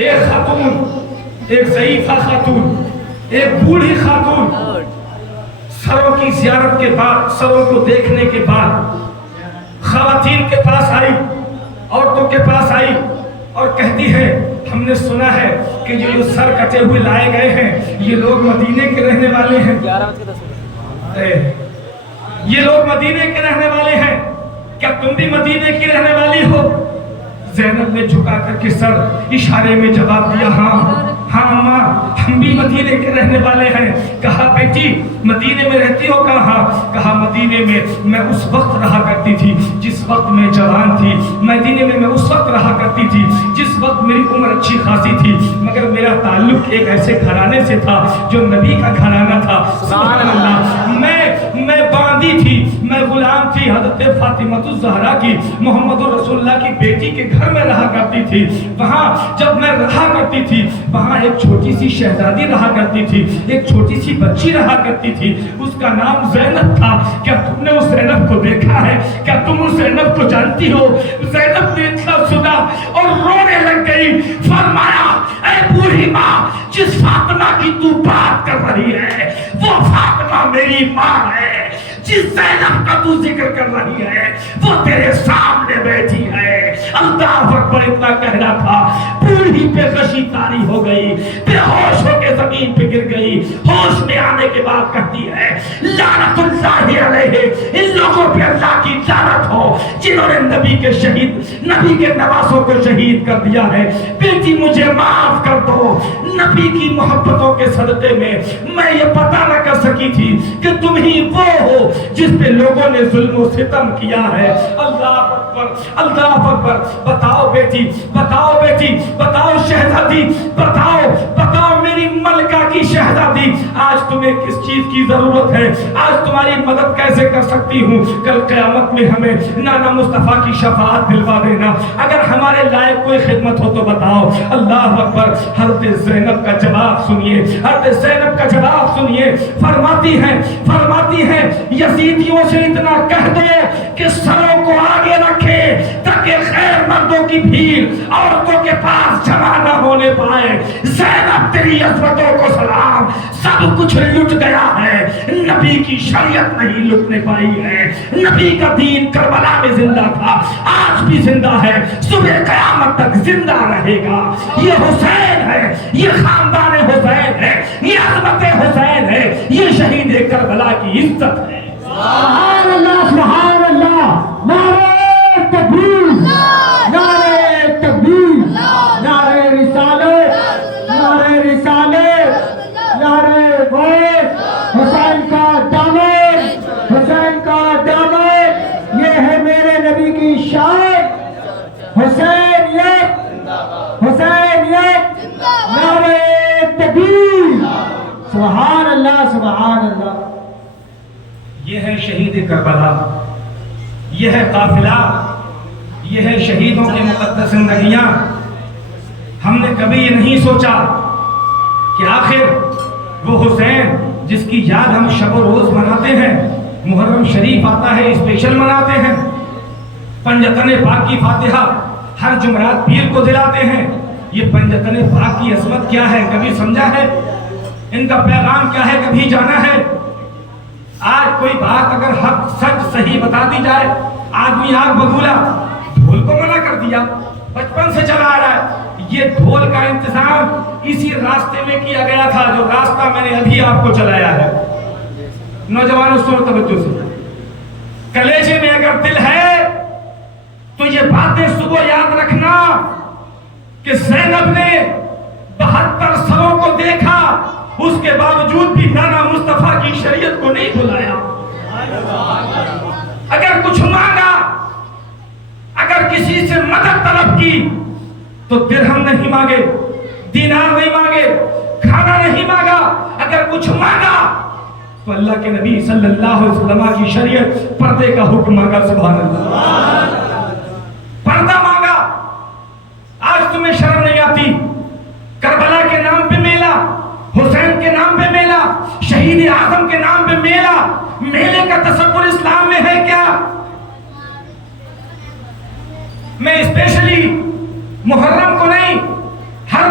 ایک خاتون، ایک ضعیفہ خاتون، ایک بوڑھی خاتون سروں کی زیارت کے بعد، سروں کو دیکھنے کے بعد خواتین کے پاس آئی، عورتوں کے پاس آئی اور کہتی ہے ہم نے سنا ہے کہ یہ جو سر کٹے ہوئے لائے گئے ہیں یہ لوگ مدینے کے رہنے والے ہیں، یہ لوگ مدینے کے رہنے والے ہیں، کیا تم بھی مدینے کی رہنے والی ہو؟ زینب نے جھکا کر کے سر اشارے میں جواب دیا، ہاں ماں ہم بھی مدینے کے رہنے والے ہیں۔ کہا بیٹی مدینے میں رہتی ہو کہاں؟ کہا مدینے میں اس وقت رہا کرتی تھی جس وقت میں جوان تھی، مدینے میں اس وقت رہا کرتی تھی جس وقت میری عمر اچھی خاصی تھی، مگر میرا تعلق ایک ایسے گھرانے سے تھا جو نبی کا گھرانہ تھا۔ سبحان اللہ، میں باندھی تھی، میں غلام تھی، حضرت فاطمہ الزہرا کی، محمد رسول اللہ کی بیٹی کے گھر میں رہا کرتی تھی۔ وہاں جب میں رہا کرتی تھی وہاں ایک چھوٹی سی شہزادی رہا کرتی تھی، ایک چھوٹی سی بچی رہا کرتی تھی، اس کا نام زینب تھا۔ کیا تم نے اس زینب کو دیکھا ہے؟ کیا تم اس زینب کو جانتی ہو؟ زینب نے اتنا سنا اور رونے لگ گئی، فرمایا اے بوڑھی ماں، جس فاطمہ کی تو بات کر رہی ہے وہ فاطمہ میری ماں ہے، جس زینب کا تو ذکر کر رہی ہے وہ تیرے سامنے بیٹھی ہے۔ اللہ اکبر، اتنا کہہ رہا تھا بوڑھی پہ غشی طاری ہو گئی، بے ہوش ہو کے زمین پہ گر گئی۔ ہوش میں آنے کے بعد کہتی ہے لعنت اللہ علیہ، ان لوگوں پہ اللہ کی لعنت ہو جنہوں نے نبی کے شہید، نبی کے نواسوں کو شہید کر دیا ہے۔ بیٹی مجھے معاف کر دو، نبی کی محبتوں کے صدقے میں یہ پتہ نہ کر سکی تھی کہ تم ہی وہ ہو جس پہ لوگوں نے ظلم و ستم کیا ہے۔ اللہ اکبر، اللہ اکبر۔ بتاؤ بیٹی، بتاؤ بیٹی، بتاؤ شہزادی، بتاؤ میری ملکہ کی شہزادی، آج تمہیں کس چیز کی ضرورت ہے؟ آج تمہاری مدد کیسے کر سکتی ہوں؟ کل قیامت میں ہمیں نانا مصطفیٰ کی شفاعت دلوا دینا، اگر ہمارے لائق کوئی خدمت ہو تو بتاؤ۔ اللہ اکبر۔ حضرت زینب کا جواب سنیے، حضرت زینب کا جواب سنیے، فرماتی ہیں یزیدیوں سے اتنا کہہ دو کہ سروں کو آگے رکھے تاکہ خیر مردوں کی بھیڑ عورتوں کے پاس جمع نہ ہونے پائے۔ زینب تیری عظمتوں کو سلام، سب کچھ لٹ گیا ہے، نبی کی شریعت نہیں لٹنے پائی ہے۔ نبی کا دین کربلا میں زندہ تھا، آج بھی زندہ ہے، صبح قیامت تک زندہ رہے گا۔ یہ حسین ہے، یہ خاندان حسین ہے، یہ عظمت حسین ہے، یہ شہید کربلا کی عزت ہے۔ سبحان اللہ، سبحان اللہ، نعرہ تکبیر، نعرہ تکبیر، نعرہ رسالت، نعرہ رسالت، نعرہ غوث، حسین کا دامن، حسین کا دامن، یہ ہے میرے نبی کی شان۔ حسین یک، حسین یک، نعرہ تکبیر، سبحان اللہ، سبحان اللہ۔ یہ ہے شہید کربلا، یہ ہے قافلہ، یہ ہے شہیدوں کی مقدس زندگیاں۔ ہم نے کبھی یہ نہیں سوچا کہ آخر وہ حسین جس کی یاد ہم شب و روز مناتے ہیں، محرم شریف آتا ہے اسپیشل مناتے ہیں، پنجتن پاک کی فاتحہ ہر جمعرات پیر کو دلاتے ہیں، یہ پنجتن پاک کی عظمت کیا ہے کبھی سمجھا ہے؟ ان کا پیغام کیا ہے کبھی جانا ہے؟ آج کوئی بات اگر حق سچ صحیح بتا دی جائے، آدمی آگ بگولا، ڈھول کو منع کر دیا، بچپن سے چلا آ رہا ہے۔ یہ ڈھول کا انتظام اسی راستے میں کیا گیا تھا جو راستہ میں نے ابھی آپ کو چلایا ہے۔ نوجوانوں سنو توجہ سے، کلیجے میں اگر دل ہے تو یہ باتیں صبح یاد رکھنا کہ زینب نے 72 سروں کو دیکھا، اس کے باوجود بھی نانا مصطفیٰ کی شریعت کو نہیں بلایا۔ اگر کچھ مانگا، اگر کسی سے مدد طلب کی تو درہم نہیں مانگے، دینار نہیں مانگے، کھانا نہیں مانگا، اگر کچھ مانگا تو اللہ کے نبی صلی اللہ علیہ وسلم کی شریعت پردے کا حکم مانگا۔ سبحان اللہ، پردہ مانگا۔ آج تمہیں شرم نہیں آتی؟ کربلا کے نام پہ میلہ، حسین کے نام پہ میلہ، شہید اعظم کے نام پہ میلہ، میلے کا تصور اسلام میں ہے کیا؟ میں اسپیشلی محرم کو نہیں، ہر